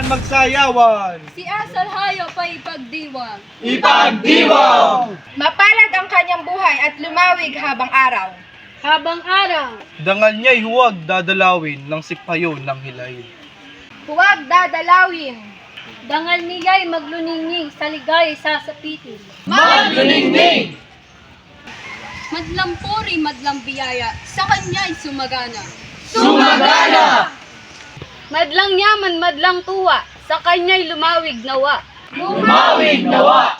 saan magsayawan. Si asal hayop ay ipagdiwang. Ipagdiwang! Mapalad ang kanyang buhay at lumawig habang araw. Habang araw, Dangal niya'y huwag dadalawin ng sipayon ng hilay. Huwag dadalawin. dangal niya'y magluningning sa ligay sasapitin. Magluningning! Madlang puri, madlang biyaya, sa kanya'y sumagana. Sumagana! Madlang yaman, madlang tuwa, sa kanya'y lumawig nawa. Lumawig nawa!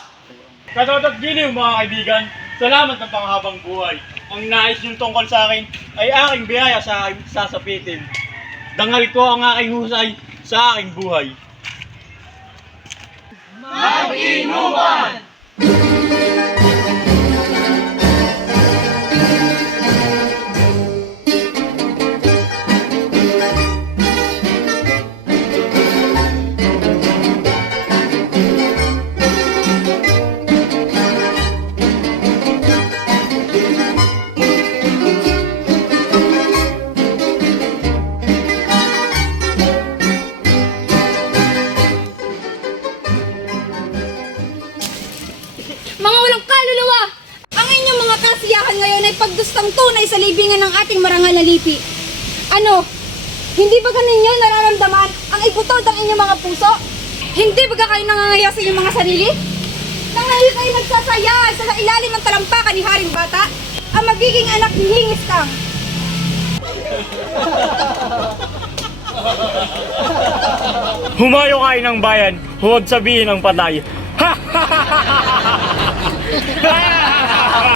Katoto't giliw mga kaibigan, salamat ng panghabang buhay. Ang nais niyong tungkol sa akin ay aking biyaya sa aking sasapitin. Dangal ko ang aking husay sa aking buhay. Mag-inuman! Mga walang kaluluwa! Ang inyong mga kasiyahan ngayon ay pagdustang tunay sa libingan ng ating marangal na lipi. Ano? Hindi ba ninyo nararamdaman ang ibutod ng inyong mga puso? Hindi ba kayo nangangaya sa inyong mga sarili? Na ngayon kayo nagsasaya sa ilalim ng talampakan ni Haring Bata? Ang magiging anak ni Hingis Kang. Humayo kayo ng bayan, huwag sabihin ang patay.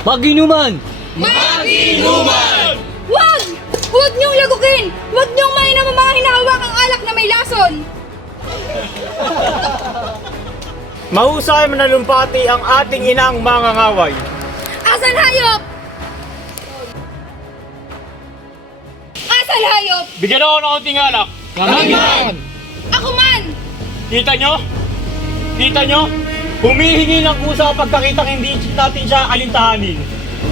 Mag-inuman! Mag-inuman! Huwag! Huwag niyong lagukin! Huwag niyong mainam ang mga hinahawak ang alak na may lason! Mahusay manalumpati ang ating inang mangangaway. Asal hayop! Asal hayop! Bigyan ako ng konting alak. Kamayan! Ako man! Kita nyo? Kita nyo? Humihingi ng kusa pagkakitang hindi natin siya alintahanin.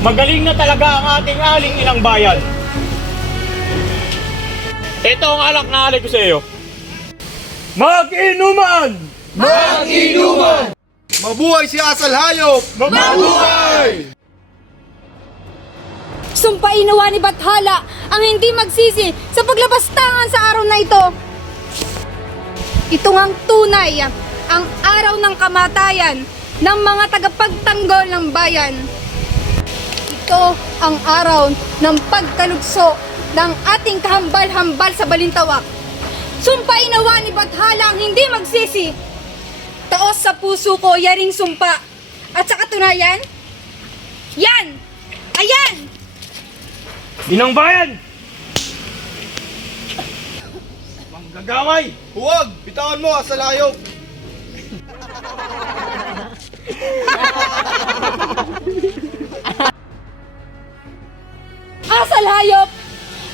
Magaling na talaga ang ating aling inang bayan. Ito ang alak na alay ko sa iyo. Mag-inuman! Mag-inuman! Mabuhay si Asal Hayop! Mabuhay! Sumpain nawa ni Bathala ang hindi magsisi sa paglabastangan sa araw na ito. Ito ngang tunay, ang araw ng kamatayan ng mga tagapagtanggol ng bayan. Ito ang araw ng pagkalugso ng ating kahambal-hambal sa balintawak. Sumpain nawa ni Bathala ang hindi magsisi. Taos sa puso ko yaring sumpa. At sa katunayan, yan! Ayan! Inang bayan! Manggagaway! Huwag! Bitawan mo, Asal Hayop! Asal hayop!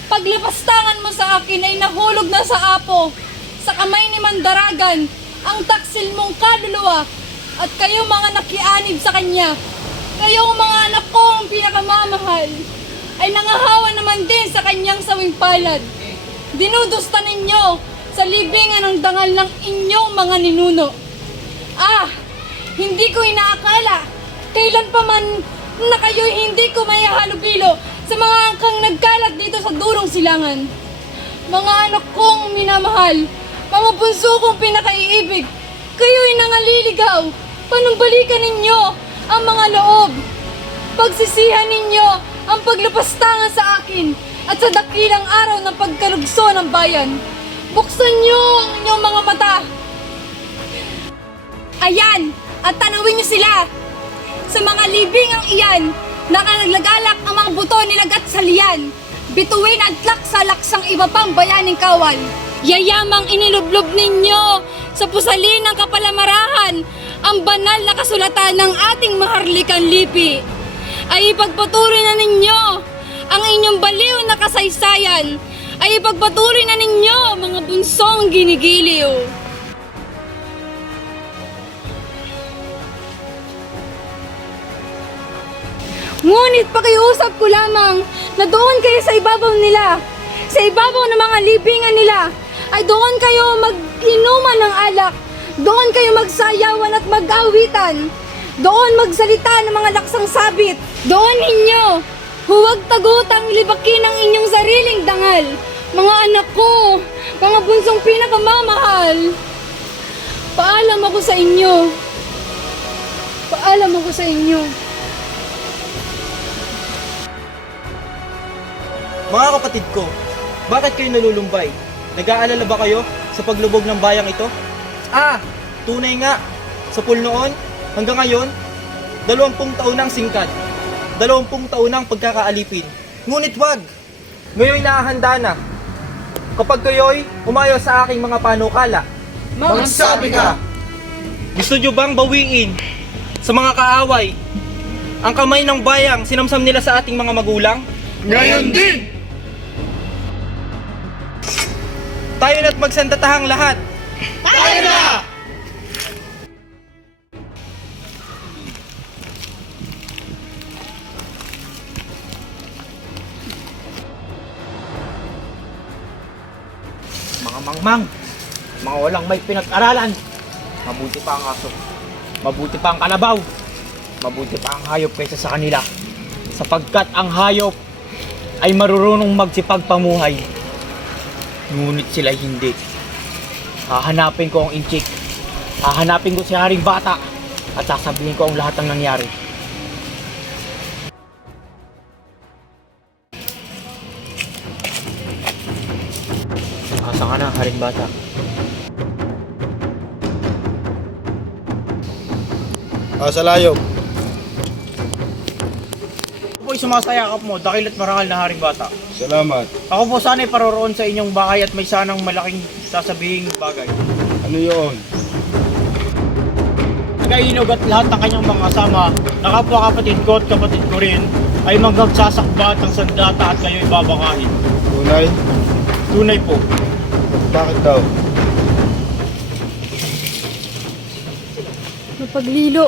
Paglipastangan mo sa akin ay nahulog na sa apo, sa kamay ni Mandaragan, ang taksil mong kaluluwa, at kayo mga nakianib sa kanya, kayong mga anak ko ang pinakamamahal, ay nangahawa naman din sa kanyang sawing palad. Dinudusta ninyo sa libingan ng dangal ng inyong mga ninuno. Ah! Hindi ko inaakala kailan pa man na kayo'y hindi ko maihalubilo sa mga angkang nagkalat dito sa durong silangan. Mga anak kong minamahal, mga bunso kong pinakaiibig, kayo'y nangaliligaw. Panumbalikan ninyo ang mga loob. Pagsisihan ninyo ang paglupastangan sa akin at sa dakilang araw ng pagkalugso ng bayan. Buksan niyo ang inyong mga mata. Ayan, at tanawin niyo sila. Sa mga libingang iyan, nakalaglagalak ang mga buto nilagat sa liyan. Bituin at tlak sa laksang iba pang bayaning kawal. Yayamang inilublob ninyo sa pusalin ng kapalamarahan ang banal na kasulatan ng ating maharlikang lipi. Ay ipagpatuloy na ninyo ang inyong baliw na kasaysayan. Ay ipagpatuloy na ninyo mga bunsong ginigiliw. Ngunit pakiusap ko lamang na doon kayo sa ibabaw nila, sa ibabaw ng mga libingan nila, ay doon kayo inuman ng alak. Doon kayo magsayawan at mag-awitan. Doon magsalita ng mga laksang sabit. Doon ninyo, huwag tagutang libakin ang inyong sariling dangal. Mga anak ko, mga bunsong pinakamamahal. Paalam ako sa inyo. Paalam ako sa inyo. Mga kapatid ko, bakit kayo nalulumbay? Nag-aalala ba kayo sa paglubog ng bayang ito? Tunay nga, sa pool noon, hanggang ngayon, 20 taon ng singkad, 20 taon ng pagkakaalipin. Ngunit wag, ngayon nakahanda na. Kapag kayo'y umayo sa aking mga panukala, magsabi ka! Gusto nyo bang bawiin sa mga kaaway ang kamay ng bayang sinamsam nila sa ating mga magulang? Ngayon din! Tayo na't magsandatahang lahat. Tayo na! Mga mangmang, mga walang may pinag-aralan. Mabuti pa ang aso, mabuti pa ang kalabaw, mabuti pa ang hayop kaysa sa kanila. Sapagkat ang hayop ay marurunong magsipagpamuhay, ngunit sila hindi. Hahanapin ko ang inchik, hahanapin ko si Haring Bata, at sasabihin ko ang lahat ng nangyari. Asa ka na, Haring Bata? Sa layog. Ako po'y sumasayakap mo, dakil at marangal na Haring Bata. Salamat. Ako po sana'y paroroon sa inyong bahay at may sanang malaking sasabihing bagay. Ano yun? Nagainog at lahat ng kanyang mga kasama, na kapwa kapatid ko at kapatid ko rin, ay magsagsakbat ng sandata at kayo'y babakain. Tunay? Tunay po. Bakit daw? Mapaglilo.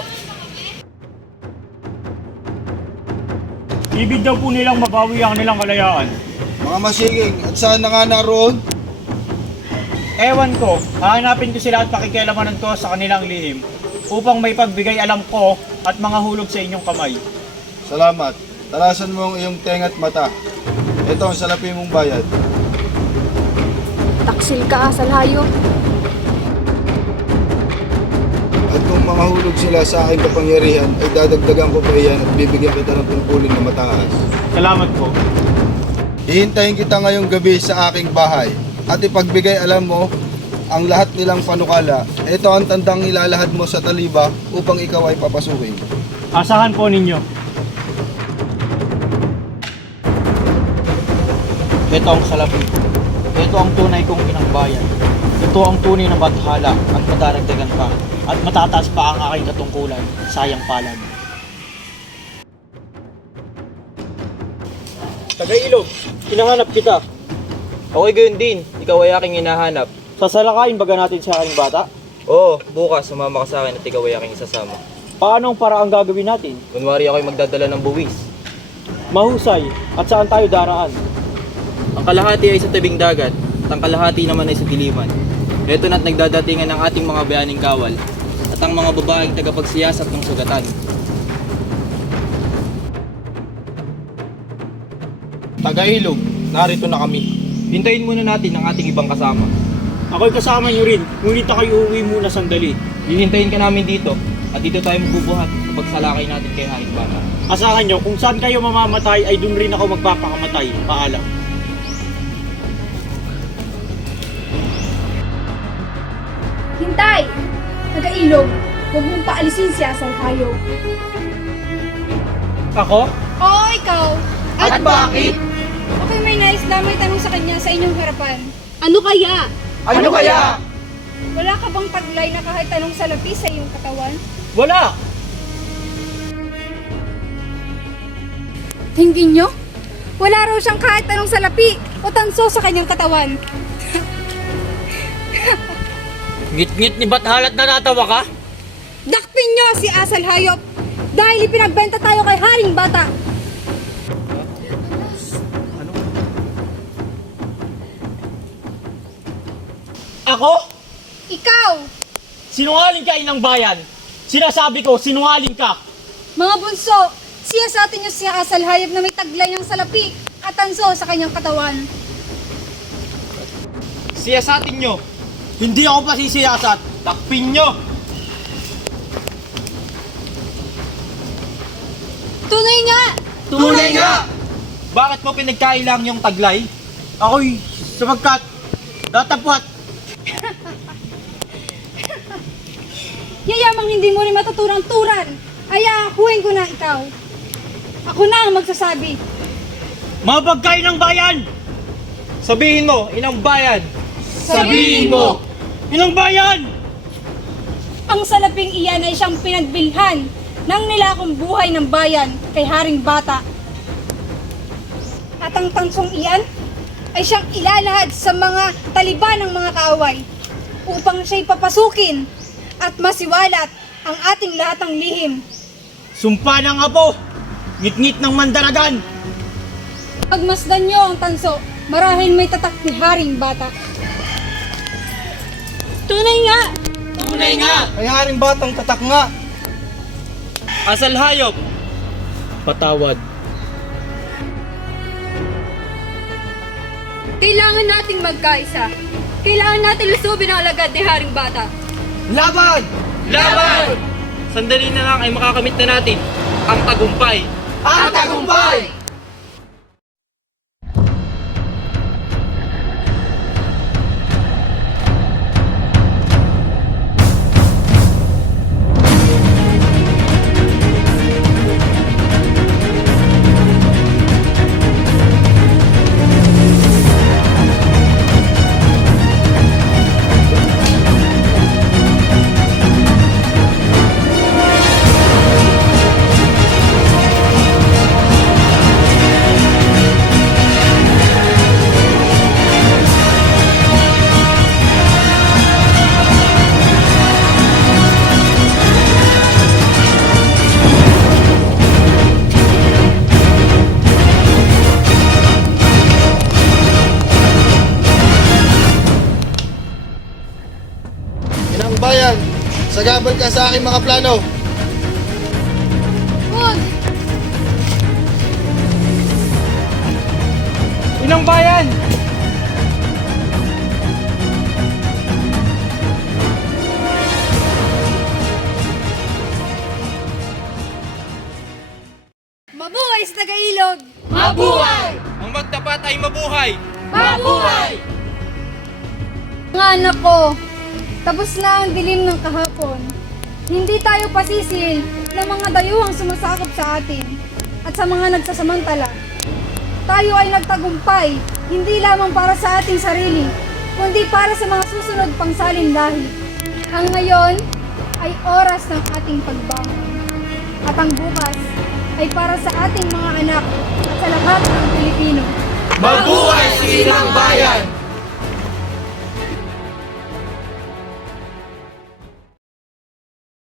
Ibig daw po nilang mabawi ang nilang kalayaan. Mga masiging, at saan na nga naroon? Ewan ko, hahanapin ko sila at pakikialamanan ko sa kanilang lihim upang may pagbigay alam ko at mga hulog sa inyong kamay. Salamat. Talasan mo ang iyong tenga at mata. Ito ang salapi mong bayad. Taksil ka, asal hayop. At kung mahulog sila sa aking kapangyarihan, ay dadagdagan ko pa iyan at bibigyan kita ng tungkulin na mataas. Salamat po. Hihintayin kita ngayong gabi sa aking bahay at ipagbigay alam mo ang lahat nilang panukala. Ito ang tandang ilalahad mo sa taliba upang ikaw ay papasukin. Asahan po ninyo. Ito ang salapi. Ito ang tunay kong pinangbayan. Ito ang tunay na bathala at madaragdagan pa. At matataas pa ang aking katungkulan. Sayang palad. Tagailog, hinahanap kita. Ako'y gayon din, ikaw ay aking hinahanap. Sasalakayin baga natin sa Haring Bata? Oo, bukas sumama ka sa akin at ikaw ay aking isasama. Paano ang paraang gagawin natin? Kunwari ako'y magdadala ng buwis. Mahusay, at saan tayo daraan? Ang kalahati ay sa tabing dagat, at ang kalahati naman ay sa diliman. Ito na't nagdadatingan ng ating mga bayaning kawal, at ang mga babaeng tagapagsiyasat ng sugatan. Tagailog, narito na kami. Hintayin muna natin ang ating ibang kasama. Ako'y kasama niyo rin, ngunit ako'y uuwi muna sandali. Hihintayin ka namin dito, at dito tayo magbubuhat sa pagsalakay natin kay Haring Bata. Asahan niyo, kung saan kayo mamamatay ay dun rin ako magpapakamatay. Paalam. Hintay! Tagailog, huwag mong paalisin si asal hayop. Ako? Oo, ikaw. At bakit? Okay, may nais na may tanong sa kanya sa inyong harapan. Ano kaya? Ano kaya? Wala ka bang taglay na kahit anong salapi sa iyong katawan? Wala! Tingin nyo? Wala raw siyang kahit anong salapi o tanso sa kanyang katawan. Ngit-ngit ni Bathalat na natawa ka? Dakpin nyo si asal hayop dahil ipinagbenta tayo kay Haring Bata. Ako? Ikaw! Sinungaling ka, inang bayan! Sinasabi ko, sinungaling ka! Mga bunso, siya sa atin yung siya asal hayop na may taglay ng salapi at tanso sa kanyang katawan. Siyasatin nyo. Hindi ako pasisiyasat! Takpin nyo! Tunay nga! Tunay nga! Bakit mo pinagkailang yung taglay? Ako'y sapagkat datapwat. Yayamang hindi mo rin matuturang-turan, ay aakuin ko na ikaw. Ako na ang magsasabi. Mabagkay ng bayan! Sabihin mo, inang bayan. Sabihin mo! Inang bayan! Ang salaping iyan ay siyang pinagbilhan ng nilakong buhay ng bayan kay Haring Bata. At ang tansong iyan ay siyang ilalahad sa mga taliban ng mga kaaway upang siya'y papasukin at masiwalat ang ating lahat ng lihim. Sumpa ng apo! Ngit-ngit ng mandaragan! Pagmasdan niyo ang tanso, marahil may tatak ni Haring Bata. Tunay nga! Tunay nga! Ay Haring Batang tatak nga. Asal hayop. Patawad. Kailangan nating magkaisa. Kailangan natin lusubin ang alagad ni Haring Bata. Laban! Laban! Sandali na lang ay makakamit na natin ang tagumpay. Ang tagumpay! Inang bayan, sagabal ka sa aking mga plano. Huwag! Inang bayan! Mabuhay sa Tagailog! Mabuhay! Ang magtapat ay mabuhay! Mabuhay! Mga anak ko, tapos na ang dilim ng kahapon. Hindi tayo pasisil ng mga dayuhang sumasakop sa atin at sa mga nagsasamantala. Tayo ay nagtagumpay, hindi lamang para sa ating sarili, kundi para sa mga susunod pang salinlahi. Ang ngayon ay oras ng ating pagbangon. At ang bukas ay para sa ating mga anak at sa lahat ng Pilipino. Mabuhay sa Inang Bayan!